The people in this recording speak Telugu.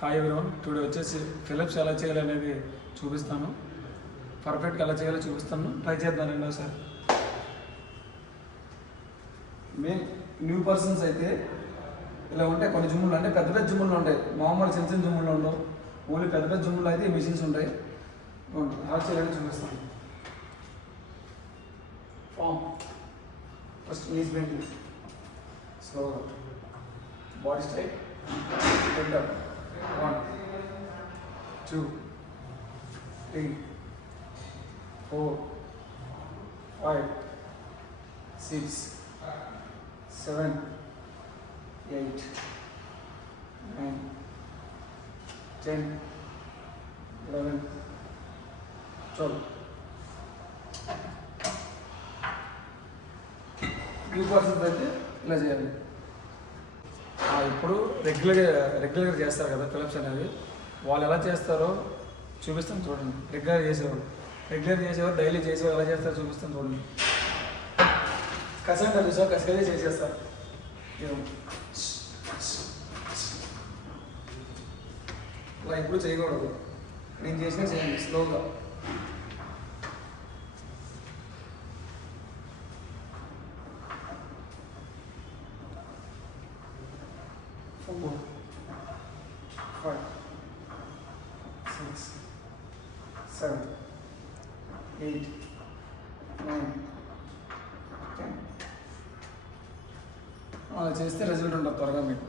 హాయ్ ఎవరీవన్, టుడే వచ్చేసి ఫిలిప్స్ ఎలా చేయాలి అనేది చూపిస్తాను. పర్ఫెక్ట్గా ఎలా చేయాలో చూపిస్తాను. ట్రై చేద్దాం రెండోసారి. మెయిన్ న్యూ పర్సన్స్ అయితే ఇలా ఉంటాయి కొన్ని జిమ్ములు, అంటే పెద్ద పెద్ద జిమ్ములు ఉంటాయి. మామూలు చిన్న చిన్న జిమ్ములు ఉండవు. ఓన్లీ పెద్ద పెద్ద జిమ్ములు అయితే మిషన్స్ ఉంటాయి. ఎలా చేయాలని చూపిస్తాను. ఫామ్ ఫస్ట్ నీస్ బెండ్, స్లోగా body straight, head up. 1, 2, 3, 4, 5, 6, 7, 8, 9, 10, 11, 12. New persons అయితే ఇలా చేయాలి. ఇప్పుడు రెగ్యులర్గా చేస్తారు కదా ఫిలిప్స్ అనేది, వాళ్ళు ఎలా చేస్తారో చూపిస్తాను చూడండి. రెగ్యులర్ చేసేవారు డైలీ చేసేవారు ఎలా చేస్తారో చూపిస్తాను చూడండి. కసంగా చూసా కసిగా చేసేస్తారు. అలా ఇప్పుడు చేయకూడదు. నేను చేసినా చేయండి స్లోగా. Four, 5, 6, 7, 8, 9, 10. అలా చేస్తే రిజల్ట్ ఉంటుంది త్వరగా మీకు.